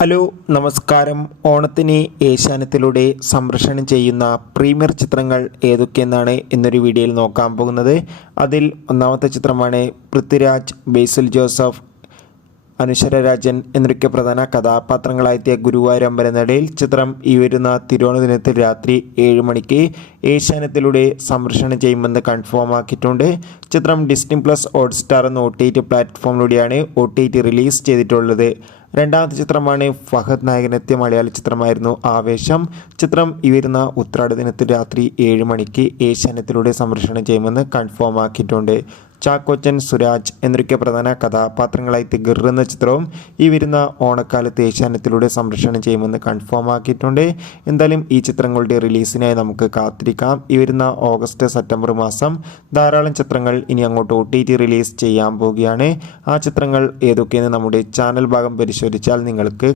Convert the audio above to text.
Hello നമസ്കാരം. ഓണത്തിന് ഏഷ്യാനത്തിലൂടെ സംരക്ഷണം ചെയ്യുന്ന പ്രീമിയർ ചിത്രങ്ങൾ ഏതൊക്കെയെന്നാണ് ഇന്നൊരു വീഡിയോയിൽ നോക്കാൻ പോകുന്നത്. അതിൽ ഒന്നാമത്തെ ചിത്രമാണ് പൃഥ്വിരാജ് ബേസിൽ ജോസഫ് അനുശ്വര രാജൻ എന്നൊക്കെ പ്രധാന കഥാപാത്രങ്ങളായെത്തിയ ഗുരുവായൂർ അമ്പലനടയിൽ ചിത്രം ഈ വരുന്ന തിരുവോണ ദിനത്തിൽ രാത്രി ഏഴ് മണിക്ക് ഏഷ്യാനത്തിലൂടെ സംപ്രേഷണം ചെയ്യുമെന്ന് കൺഫേം ആക്കിയിട്ടുണ്ട്. ചിത്രം ഡിസ്നി പ്ലസ് ഹോട്ട്സ്റ്റാർ എന്ന ഒ ടി ടി പ്ലാറ്റ്ഫോമിലൂടെയാണ് ഒ ടി ടി റിലീസ് ചെയ്തിട്ടുള്ളത്. രണ്ടാമത്തെ ചിത്രമാണ് ഫഹദ് നായകനെത്തിയ മലയാള ചിത്രമായിരുന്നു ആവേശം. ചിത്രം ഈ വരുന്ന ഉത്രാട ദിനത്തിൽ രാത്രി ഏഴ് മണിക്ക് ഏഷ്യാനത്തിലൂടെ സംപ്രേഷണം ചെയ്യുമെന്ന് കൺഫേം ആക്കിയിട്ടുണ്ട്. ചാക്കോച്ചൻ സുരാജ് എന്നിവയ്ക്ക് പ്രധാന കഥാപാത്രങ്ങളായി തിഗർ എന്ന ചിത്രവും ഈ വരുന്ന ഓണക്കാലത്ത് ഏഷ്യാനത്തിലൂടെ സംരക്ഷണം ചെയ്യുമെന്ന് കൺഫേം ആക്കിയിട്ടുണ്ട്. എന്തായാലും ഈ ചിത്രങ്ങളുടെ റിലീസിനായി നമുക്ക് കാത്തിരിക്കാം. ഈ വരുന്ന ഓഗസ്റ്റ് സെപ്റ്റംബർ മാസം ധാരാളം ചിത്രങ്ങൾ ഇനി അങ്ങോട്ട് ഒ ടി ടി റിലീസ് ചെയ്യാൻ പോവുകയാണ്. ആ ചിത്രങ്ങൾ ഏതൊക്കെയെന്ന് നമ്മുടെ ചാനൽ ഭാഗം പരിശോധിച്ചാൽ നിങ്ങൾക്ക്